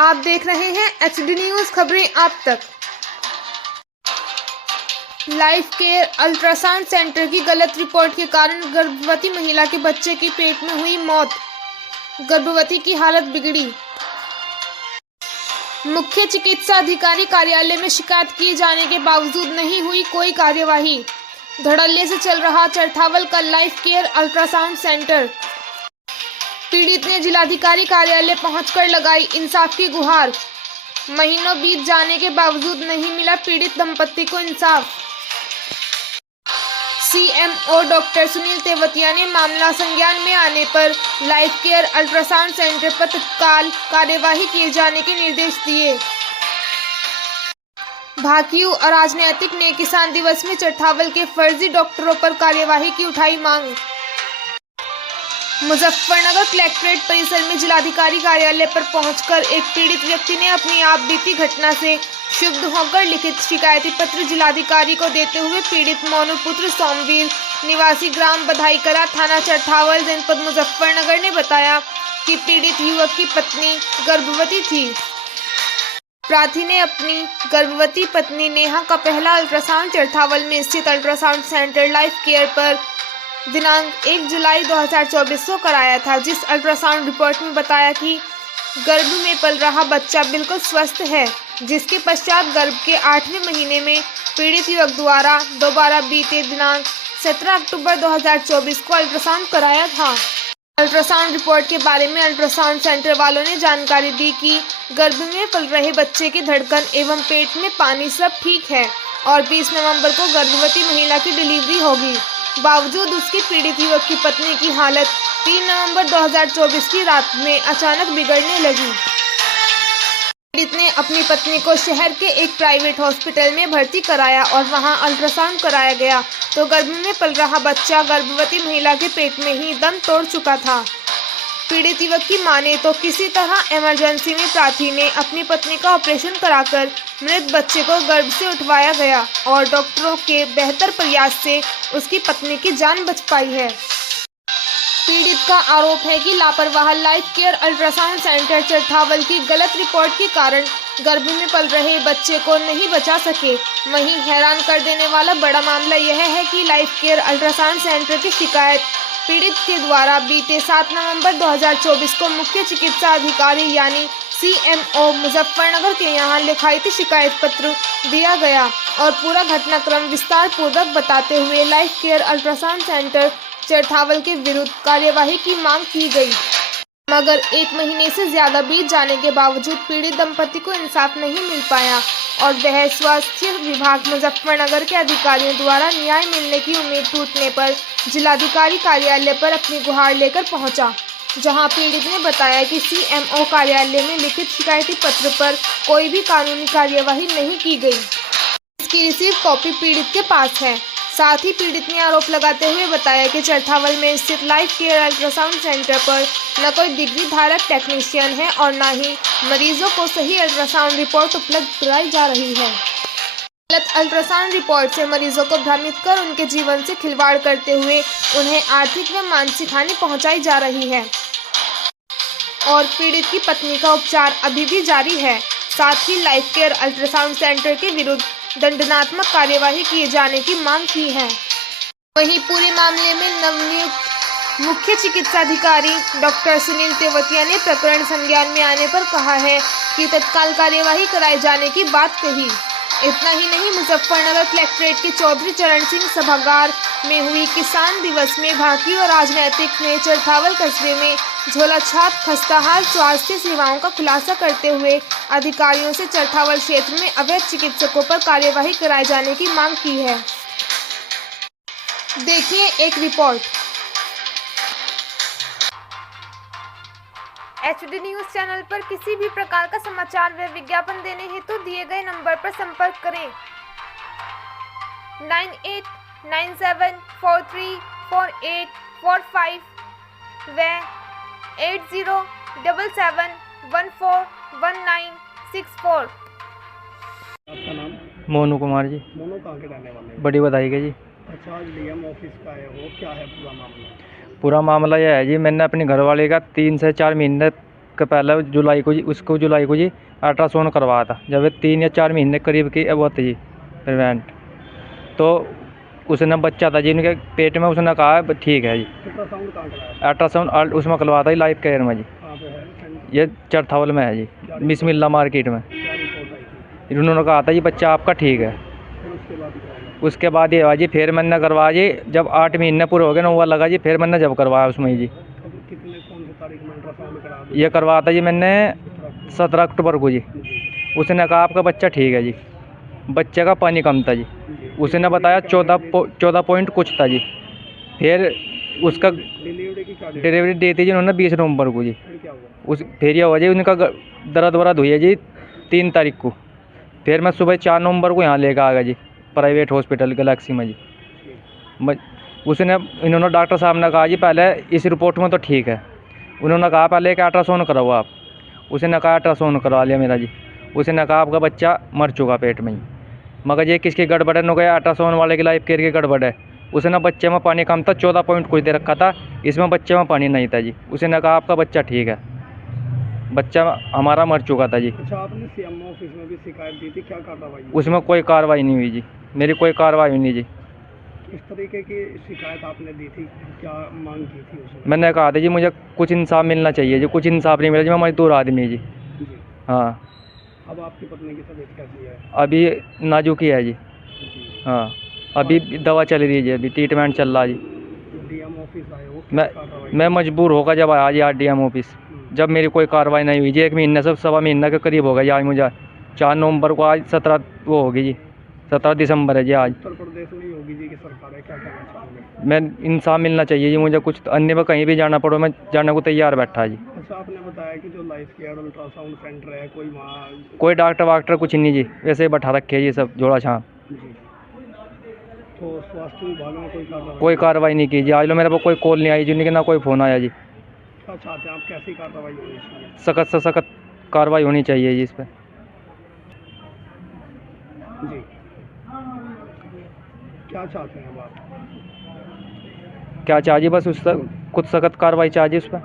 आप देख रहे हैं एचडी न्यूज खबरें आप तक। लाइफ केयर अल्ट्रासाउंड सेंटर की गलत रिपोर्ट के कारण गर्भवती महिला के बच्चे के पेट में हुई मौत। गर्भवती की हालत बिगड़ी। मुख्य चिकित्सा अधिकारी कार्यालय में शिकायत किए जाने के बावजूद नहीं हुई कोई कार्यवाही। धड़ल्ले से चल रहा चरथावल का लाइफ केयर अल्ट्रासाउंड सेंटर। पीड़ित ने जिलाधिकारी कार्यालय पहुंचकर लगाई इंसाफ की गुहार। महीनों बीत जाने के बावजूद नहीं मिला पीड़ित दंपति को इंसाफ। सीएमओ डॉक्टर सुनील तेवतिया ने मामला संज्ञान में आने पर लाइफ केयर अल्ट्रासाउंड सेंटर पर तत्काल कार्यवाही किए जाने के निर्देश दिए। भाकियू अराजनैतिक ने किसान दिवस में चरथावल के फर्जी डॉक्टरों पर कार्यवाही की उठाई मांग। मुजफ्फरनगर कलेक्ट्रेट परिसर में जिलाधिकारी कार्यालय पर पहुंचकर एक पीड़ित व्यक्ति ने अपनी आप बीती घटना से क्षुब्ध होकर लिखित शिकायती पत्र जिलाधिकारी को देते हुए पीड़ित मोनू पुत्र सोमवीर निवासी ग्राम बधाईकला थाना चरथावल जनपद मुजफ्फरनगर ने बताया कि पीड़ित युवक की पत्नी गर्भवती थी। प्रार्थी ने अपनी गर्भवती पत्नी नेहा का पहला अल्ट्रासाउंड चरथावल में स्थित अल्ट्रासाउंड सेंटर लाइफ केयर पर दिनांक 1 जुलाई 2024 को कराया था, जिस अल्ट्रासाउंड रिपोर्ट में बताया कि गर्भ में पल रहा बच्चा बिल्कुल स्वस्थ है, जिसके पश्चात गर्भ के 8वें महीने में पीड़ित युवक द्वारा दोबारा बीते दिनांक 17 अक्टूबर 2024 को अल्ट्रासाउंड कराया था। अल्ट्रासाउंड रिपोर्ट के बारे में अल्ट्रासाउंड सेंटर वालों ने जानकारी दी कि गर्भ में पल रहे बच्चे की धड़कन एवं पेट में पानी सब ठीक है और 20 नवंबर को गर्भवती महिला की डिलीवरी होगी। बावजूद उसके पीड़ित युवक की पत्नी की हालत 3 नवंबर 2024 की रात में अचानक बिगड़ने लगी। पीड़ित ने अपनी पत्नी को शहर के एक प्राइवेट हॉस्पिटल में भर्ती कराया और वहां अल्ट्रासाउंड कराया गया तो गर्भ में पल रहा बच्चा गर्भवती महिला के पेट में ही दम तोड़ चुका था। पीड़ित युवक की माने तो किसी तरह इमरजेंसी में प्रार्थी ने अपनी पत्नी का ऑपरेशन कराकर मृत बच्चे को गर्भ से उठवाया गया और डॉक्टरों के बेहतर प्रयास से उसकी पत्नी की जान बच पाई है। पीड़ित का आरोप है कि लापरवाह life care ultrasound centre Charthawal की गलत रिपोर्ट के कारण गर्भ में पल रहे बच्चे को नहीं बचा सके। वहीं हैरान कर देने वाला बड़ा मामला यह है कि लाइफ केयर अल्ट्रासाउंड सेंटर की शिकायत पीड़ित के द्वारा बीते 7 नवंबर 2024 को मुख्य चिकित्सा अधिकारी यानी सीएमओ मुजफ्फरनगर के यहाँ लिखायती शिकायत पत्र दिया गया और पूरा घटनाक्रम विस्तार पूर्वक बताते हुए life care ultrasound centre Charthawal के विरुद्ध कार्यवाही की मांग की गई। मगर 1 महीने से ज्यादा बीत जाने के बावजूद पीड़ित दंपति को इंसाफ नहीं मिल पाया और वह स्वास्थ्य विभाग मुजफ्फरनगर के अधिकारियों द्वारा न्याय मिलने की उम्मीद टूटने पर जिलाधिकारी कार्यालय पर अपनी गुहार लेकर पहुंचा, जहां पीड़ित ने बताया कि सीएमओ कार्यालय में लिखित शिकायती पत्र पर कोई भी कानूनी कार्यवाही नहीं की गई। इसकी रिसीव कॉपी पीड़ित के पास है। साथ ही पीड़ित ने आरोप लगाते हुए बताया कि चरथावल में स्थित लाइफ केयर अल्ट्रासाउंड सेंटर पर न कोई डिग्री धारक टेक्नीशियन है और न ही मरीजों को सही अल्ट्रासाउंड रिपोर्ट उपलब्ध कराई जा रही है। गलत अल्ट्रासाउंड रिपोर्ट से मरीजों को भ्रमित कर उनके जीवन से खिलवाड़ करते हुए उन्हें आर्थिक व मानसिक हानि पहुंचाई जा रही है और पीड़ित की पत्नी का उपचार अभी भी जारी है। साथ ही लाइफ केयर अल्ट्रासाउंड सेंटर के विरुद्ध दंडात्मक कार्यवाही किए जाने की मांग की है। वहीं पूरे मामले में नवनियुक्त मुख्य चिकित्सा अधिकारी डॉक्टर सुनील तेवतिया ने प्रकरण संज्ञान में आने पर कहा है कि तत्काल कार्यवाही कराए जाने की बात कही। इतना ही नहीं, मुजफ्फरनगर कलेक्ट्रेट के चौधरी चरण सिंह सभागार में हुई किसान दिवस में भाकियू और राजनैतिक ने चरथावल कस्बे में झोलाछाप खस्ताहाल स्वास्थ्य सेवाओं का खुलासा करते हुए अधिकारियों से चरथावल क्षेत्र में अवैध चिकित्सकों पर कार्यवाही कराए जाने की मांग की है। देखिए एक रिपोर्ट। एचडी न्यूज चैनल पर किसी भी प्रकार का समाचार व विज्ञापन देने हेतु दिए गए नंबर पर संपर्क करें 9897434845 व 8077141964। आपका नाम? मोनू कुमार जी। मोनू कहाँ के रहने वाले हैं? बड़ी बधाई के जी। अच्छा, आज डीएम ऑफिस का है, वो क्या है पूरा मामला? पूरा मामला यह है जी, मैंने अपनी घरवाले का 3 से 4 महीने उसके पहले जुलाई को जी अल्ट्रासाउंड करवाया था, जब 3 या 4 महीने करीब की वो थी जी प्रेगनेंट। तो उसने बच्चा था जी उनके पेट में, उसने कहा ठीक है जी। अल्ट्रासाउंड कहाँ कराया? अल्ट्रासाउंड उसमें करवाया था जी लाइफ केयर में जी, कहाँ पे है सेंटर? ये चरथावल में है जी, बिस्मिल्ला मार्केट में। क्या रिपोर्ट आई थी? उन्होंने कहा था जी बच्चा आपका ठीक है। फिर उसके बाद क्या हुआ? उसके बाद ये हुआ जी, फिर मैंने करवाया जी, जब 8 महीने पूरे हो गए ना हुआ लगा जी, फिर मैंने जब करवाया उसमें जी। अब कितने कौन सी तारीख में अल्ट्रासाउंड करा दिया? ये करवाया था जी मैंने 17 अक्टूबर को जी। जी उसने कहा आपका बच्चा ठीक है जी, बच्चे का पानी कम था जी। जी। उसने बताया 14 पॉइंट कुछ था जी। फिर उसका डिलीवरी की क्या डेट? डिलीवरी दी थी जी उन्होंने 20 नवंबर को जी। फिर क्या हुआ? फिर ये हुआ जी उनका दर्द वरद हुई है जी 3 तारीख को। फिर मैं सुबह 4 नवंबर को यहाँ लेकर आ गया जी प्राइवेट हॉस्पिटल गैलेक्सी में जी। इन्होंने डॉक्टर साहब ने कहा जी पहले इस रिपोर्ट में तो ठीक है। उन्होंने कहा पहले कि अल्ट्रासाउंड कराओ आप। उसने कहा अल्ट्रासाउंड करवा लिया मेरा जी। उसने कहा आपका बच्चा मर चुका पेट में ही। मगर ये किसकी गड़बड़ है? गया अल्ट्रासाउंड वाले की लाइफ केयर की गड़बड़ है। उसने बच्चे में पानी कम था, 14 पॉइंट कुछ दे रखा था, इसमें बच्चे में पानी नहीं था जी। उसने कहा आपका बच्चा ठीक है, बच्चा हमारा मर चुका था जी। अच्छा, आपने सीएम ऑफिस में भी शिकायत दी थी, क्या कार्रवाई हुई? उसमें कोई कार्रवाई नहीं हुई जी, मेरी कोई कार्रवाई नहीं जी। इस तरीके की शिकायत आपने दी थी, क्या मांग की थी उसमें? मैंने कहा था जी मुझे कुछ इंसाफ मिलना चाहिए जी, कुछ इंसाफ नहीं मिला जी, मैं मजदूर आदमी जी। जी। हाँ, अब आपकी पत्नी की तबीयत कैसी है? अभी नाजुक ही है जी। जी। हाँ, अभी दवा चल रही है जी, अभी ट्रीटमेंट चल रहा है जी। डीएम ऑफिस आए हो, मैं क्या कार्रवाई? मैं मजबूर होकर जब आया जी आरडीएम ऑफिस, जब मेरी कोई कार्रवाई नहीं हुई जी। 1 महीने से सवा महीने के करीब हो गया जी। आज मुझे 4 नवंबर को, आज 17 वो होगी जी, 17 दिसंबर है जी आज। उत्तर प्रदेश में योगी जी की सरकार है, क्या कहना चाहोगे? मैं इंसाफ मिलना चाहिए जी मुझे, कुछ अन्य में कहीं भी जाना पड़ो मैं जाने को तैयार बैठा जी। अच्छा, आपने बताया कि जो लाइफ केयर अल्ट्रासाउंड सेंटर है, कोई वहाँ? कोई डॉक्टर वाक्टर कुछ नहीं जी, वैसे ही बैठा रखे है जी सब जोड़ा छाप। जी। तो स्वास्थ्य विभाग में कोई कार्रवाई नहीं की जी। आज लो मेरे पास कोई कॉल नहीं आई जी, उनके ना कोई फ़ोन आया जी। क्या चाहते हैं आप, कैसी कार्रवाई होनी चाहिए? सख्त से सख्त कार्रवाई होनी चाहिए जी इस पर। जी, क्या चाहते हैं अब आप? क्या चाहिए? बस उस पर कुछ सख्त कार्रवाई चाहिए उस पर।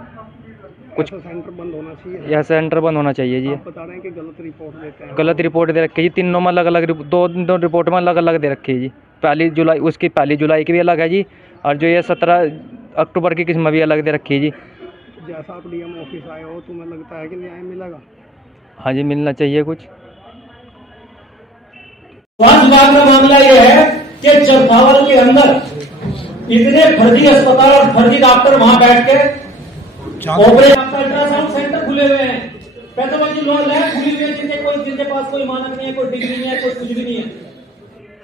कुछ ऐसा सेंटर बंद होना चाहिए? यह सेंटर बंद होना चाहिए जी। आप बता रहे हैं कि गलत रिपोर्ट देते हैं। गलत रिपोर्ट दे रखी है जी, तीनों में अलग अलग दो रिपोर्ट में अलग अलग दे रखी है जी। 1 जुलाई उसकी 1 जुलाई की भी अलग है जी, और जो ये 17 अक्टूबर की किस्म भी अलग दे रखी है जी। जैसा आप डीएम ऑफिस आए हो, तुम्हें लगता है कि न्याय मिलेगा? हाँ जी, मिलना चाहिए कुछ। स्वास्थ्य विभाग का मामला यह है कि चरथावल के अंदर इतने फर्जी अस्पताल और फर्जी डॉक्टर वहां बैठ के ऑपरेशन, अल्ट्रासाउंड सेंटर खुले हुए हैं, पैथोलॉजी लैब खुली हुई है, जिनके पास कोई मानक नहीं है, कोई डिग्री नहीं है, कोई कुछ भी नहीं है।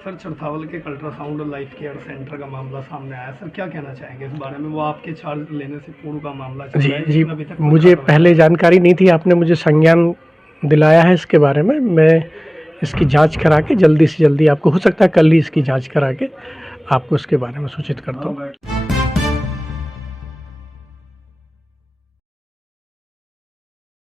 सर, चरथावल के अल्ट्रासाउंड लाइफ केयर सेंटर का मामला सामने आया, सर क्या कहना चाहेंगे इस बारे में? वो आपके चार्ज लेने से पूर्व का मामला चल रहा है, जी, अभी तक मुझे पहले जानकारी नहीं थी, आपने मुझे संज्ञान दिलाया है इसके बारे में। मैं इसकी जांच करा के जल्दी से जल्दी, आपको हो सकता है कल ही इसकी जांच करा के आपको इसके बारे में सूचित करता हूँ।